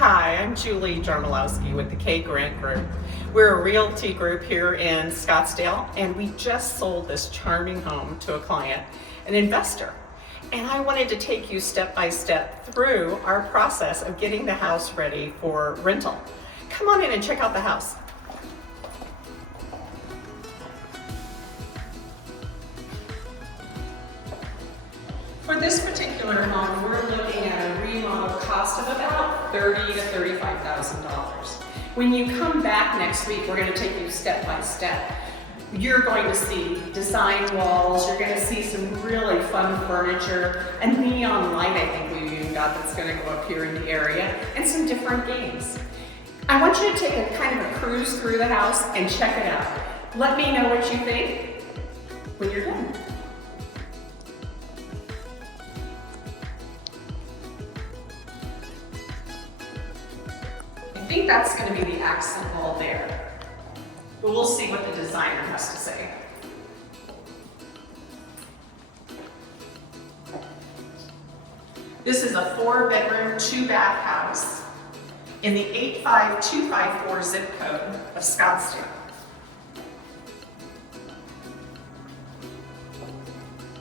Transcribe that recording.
Hi, I'm Julie Jarmiolowski with the K Grant Group. We're a realty group here in Scottsdale, and we just sold this charming home to a client, an investor. And I wanted to take you step by step through our process of getting the house ready for rental. Come on in and check out the house. For this particular home, we're looking at a remodel cost of about $30,000 to $35,000. When you come back next week, we're going to take you step by step. You're going to see design walls, you're going to see some really fun furniture, a neon light I think we've even got that's going to go up here in the area, and some different games. I want you to take a kind of a cruise through the house and check it out. Let me know what you think when you're done. I think that's going to be the accent wall there. But we'll see what the designer has to say. This is a 4-bedroom, 2-bath house in the 85254 zip code of Scottsdale.